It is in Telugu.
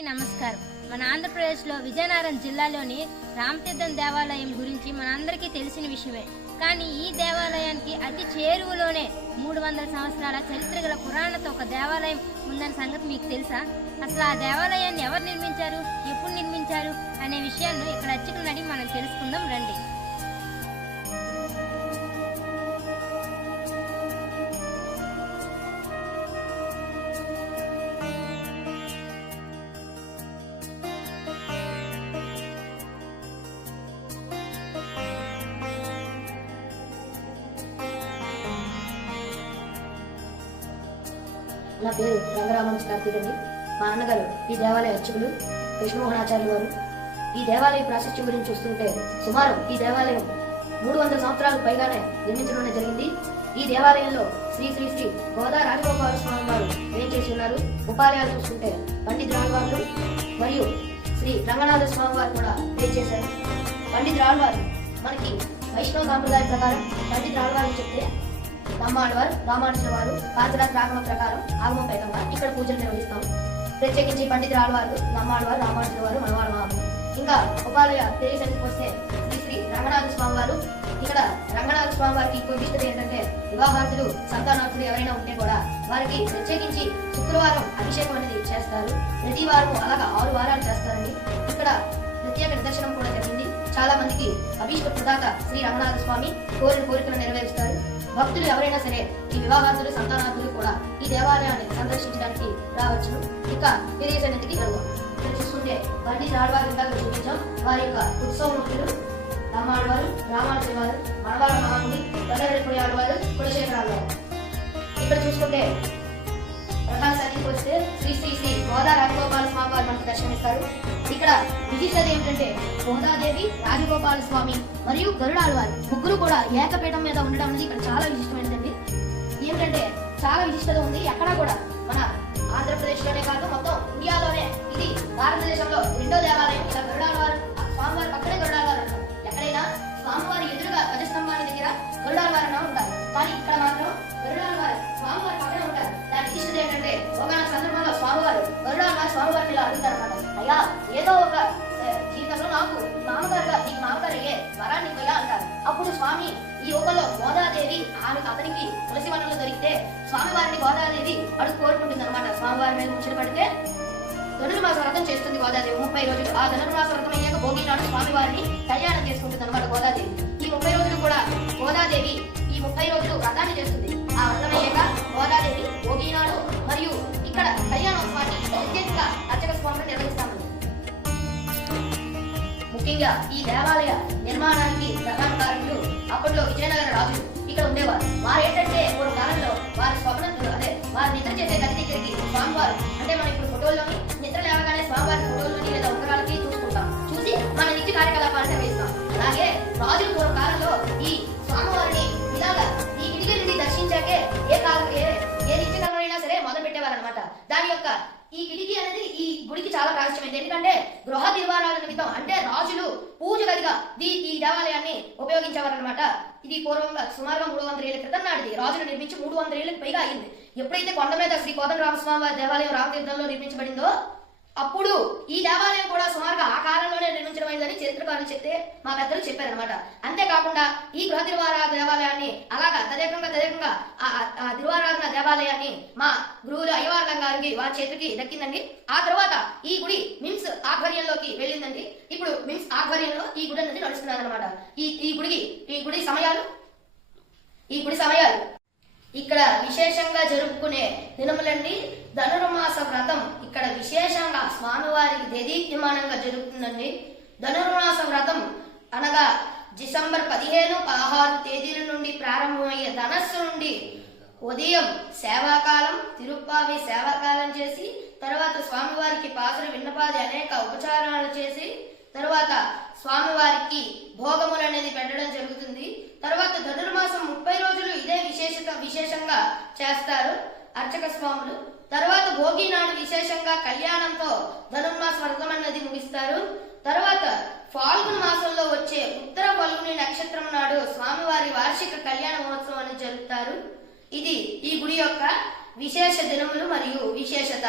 అందరికీ నమస్కారం. మన ఆంధ్రప్రదేశ్లో విజయనగరం జిల్లాలోని రామతీర్థం దేవాలయం గురించి మనందరికీ తెలిసిన విషయమే. కానీ ఈ దేవాలయానికి అతి చేరువలోనే 300 సంవత్సరాల చరిత్ర గల పురాణతో ఒక దేవాలయం ఉందన్న సంగతి మీకు తెలుసా? అసలు ఆ దేవాలయాన్ని ఎవరు నిర్మించారు, ఎప్పుడు నిర్మించారు అనే విషయాలను ఇక్కడ అర్చకులను అడిగి మనం తెలుసుకుందాం రండి. నా పేరు రంగరామన్ కార్తీక్ అండి. మా అన్నగారు ఈ దేవాలయ అర్చకులు కృష్ణమోహనాచార్యులు వారు. ఈ దేవాలయ ప్రాశస్త్యం గురించి చూస్తుంటే సుమారు ఈ దేవాలయం 300 సంవత్సరాలకు పైగానే నిర్మించడం జరిగింది. ఈ దేవాలయంలో శ్రీ శ్రీ శ్రీ గోదా రాజగోపాల స్వామి వారు ఏం చేసి ఉన్నారు. ఉపాలయాలు చూసుకుంటే పండిత్ రాళ్వార్లు మరియు శ్రీ రంగనాథ స్వామి వారు కూడా ఏం చేశారు. పండిత్ రాళ్వారు మనకి వైష్ణవ సాంప్రదాయం ప్రకారం పండిత్ రాళ్వారు చెప్తే నమ్మాళ్వారు రామానుజుల వారు పాంచరాత్ర ఆగమ ప్రకారం ఆగమ పేదంగా ఇక్కడ పూజలు నిర్వహిస్తాం. ప్రత్యేకించి పండిత్ రాళ్వారు నమ్మాళ్వారు రామానుజుల వారు మనవాళ్ళ మాము. ఇంకా ఉపాలయ దేశానికి వస్తే శ్రీ శ్రీ రంగనాథ స్వామి వారు. ఇక్కడ రంగనాథ స్వామి వారికి ఇంకో విశిష్టత ఏంటంటే వివాహార్థులు సంతానార్థులు ఎవరైనా ఉంటే కూడా వారికి ప్రత్యేకించి శుక్రవారం అభిషేకం అనేది చేస్తారు. ప్రతి వారం అలాగా 6 వారాలు చేస్తారని ఇక్కడ ప్రత్యేక నిదర్శనం కూడా జరిగింది. చాలా మందికి అభీష్ట ప్రదాత శ్రీ రంగనాథ స్వామి కోరిన కోరికలు నెరవేరుస్తారు. భక్తులు ఎవరైనా సరే ఈ వివాహార్థులు సంతానార్థులు కూడా ఈ దేవాలయాన్ని సందర్శించడానికి రావచ్చు. ఇక పెరిగేసన్నిధికి గడువు చూస్తుంటే పండిత్ రాళ్వారు ఇందాక చూపించాం. వారి యొక్క ఉత్సవమూర్తులు నమ్మాళ్వారు రామానుజుల వారు మనవాళ్ళ మహాముని గొల్లరెడ్డి ఆళ్వారు కులశేఖరాలు వారు. ఇక్కడ చూసుకుంటే ప్రధాన సన్నిధికి వస్తే శ్రీ శ్రీ శ్రీ గోదా రాజగోపాల స్వామి వారు మనకు దర్శనమిస్తారు. ఇక్కడ విశిష్టత ఏమిటంటే గోదాదేవి, రాజగోపాల స్వామి మరియు గరుడాళ్వారు ముగ్గురు కూడా ఏకపీఠం మీద ఉండడం అనేది ఇక్కడ చాలా విశిష్టమైనదండి. ఏమిటంటే చాలా విశిష్టత ఉంది. ఎక్కడా కూడా మన ఆంధ్రప్రదేశ్ లోనే కాదు మొత్తం ఇండియాలోనే ఇది భారతదేశంలో 2వ దేవాలయం. ఇలా గరుడాళ్వారు స్వామివారి పక్కనే గరుడాళ్వారు అంటారు. ఎక్కడైనా స్వామివారి ఎదురుగా ధ్వజస్తంభాన్ని దగ్గర గరుడాళ్వారు అన్న ఉంటారు. కానీ ఇక్కడ మాత్రం గరుడాళ్వారు స్వామివారి పక్కనే ఉంటారు. దాని విశిష్టత ఏంటంటే ఒక సందర్భంలో స్వామివారు గరుడాళ్వారు స్వామివారిని ఇలా అడుగుతారు అన్నమాట. అయ్యా ఏదో ఒక జీవితంలో నాకు మామగారుగా నీకు మామగారు అయ్యే వరాన్ని ఇవ్వయా అంటారు. అప్పుడు స్వామి ఈ యుగంలో గోదాదేవి అతనికి తులసి వనంలో దొరికితే స్వామివారిని గోదాదేవి అడుగు కోరుకుంటుంది అనమాట. స్వామివారి మీద ముచ్చట పడితే ధనుర్మాస వ్రతం చేస్తుంది గోదాదేవి 30 రోజులు. ఆ ధనుర్మాస వ్రతం అయ్యాక భోగి నాడు స్వామివారిని కళ్యాణం చేసుకుంటుంది అనమాట గోదాదేవి. ఈ 30 రోజులు కూడా గోదాదేవి ఈ 30 రోజులు వ్రతాన్ని చేస్తుంది. ఆ వ్రతం అయ్యాక గోదాదేవి భోగి నాడు మరియు ఇక్కడ కళ్యాణోత్సవాన్ని ప్రత్యేకంగా అర్చక స్వామిని నిర్వహిస్తాము. ముఖ్యంగా ఈ దేవాలయ నిర్మాణానికి ప్రధాన కారణులు అప్పట్లో విజయనగర రాజులు ఇక్కడ ఉండేవారు. వారు ఏంటంటే ఒక కాలంలో వారి స్వప్నం అదే వారు నిద్ర చేసే గది దగ్గరికి స్వామివారు అంటే మనం ఇప్పుడు ఫోటోల్లోని నిద్ర లేవగానే స్వామివారి ఫోటోల్లోని లేదా ఉంగరాలకి చూసుకుంటాం. చూసి మన నిత్య కార్యకలాపాలు నిర్వహిస్తాం. అలాగే రాజులు పూర్వ కాలంలో ఈ స్వామివారిని ఇలాగా ఈ కిటికీ నుండి దర్శించాకే ఏ నిత్య కర్మైనా సరే మొదలు పెట్టేవారు అనమాట. దాని యొక్క ఈ కిటికీ అనేది ఈ గుడికి చాలా ప్రాముఖ్యమైనది. ఎందుకంటే గృహ నిర్మాణాల నిమిత్తం అంటే రాజులు పూజ గదిగా ఈ దేవాలయాన్ని ఉపయోగించేవారనమాట. ఇది పూర్వంగా సుమారుగా 300 ఏళ్ల క్రితం నాటిది. రాజులు నిర్మించి 300 ఏళ్లకు పైగా అయింది. ఎప్పుడైతే కొండ మీద శ్రీ కోదండరామస్వామి వారి దేవాలయం రామతీర్థంలో నిర్మించబడిందో అప్పుడు ఈ దేవాలయం కూడా సుమారుగా ఆ కాలంలోనే నిర్మించడమైందని చరిత్రకారులు చెప్తే మా పెద్దలు చెప్పారనమాట. అంతేకాకుండా ఈ గృహ తిరువారాధన దేవాలయాన్ని అలాగా తదేకంగా ఆ తిరువారాధన దేవాలయాన్ని మా గురువులు అయ్యవార్లం గారికి వారి చేతికి దక్కిందండి. ఆ తర్వాత ఈ గుడి మిమ్స్ ఆధ్వర్యంలోకి వెళ్ళిందండి. ఇప్పుడు మిమ్స్ ఆధ్వర్యంలో ఈ గుడి అనేది నడుస్తున్నదనమాట. ఈ గుడి సమయాలు ఇక్కడ విశేషంగా జరుపుకునే దినములండి ధనుర్మాస వ్రతం ఇక్కడ విశేషంగా స్వామివారికి దేదీప్యమానంగా జరుగుతుందండి. ధనుర్మాస వ్రతం అనగా డిసెంబర్ 15, 16 తేదీల నుండి ప్రారంభమయ్యే ధనస్సు నుండి ఉదయం సేవాకాలం తిరుప్పావి సేవాకాలం చేసి తర్వాత స్వామివారికి పాత్ర విన్నపాది అనేక ఉపచారాలు చేసి తర్వాత స్వామివారికి భోగములు అనేది పెట్టడం జరుగుతుంది. తర్వాత ధనుర్మాసం 30 రోజులు ఇదే విశేషంగా చేస్తారు అర్చక స్వాములు. తర్వాత భోగి నాడు విశేషంగా కళ్యాణంతో ధనుర్మాస వ్రతం అనేది ముగిస్తారు. తర్వాత ఫాల్గుణ మాసంలో వచ్చే ఉత్తర ఫల్గుని నక్షత్రం నాడు స్వామివారి వార్షిక కళ్యాణ మహోత్సవం అనేది జరుపుతారు. ఇది ఈ గుడి యొక్క విశేష దినములు మరియు విశేషత.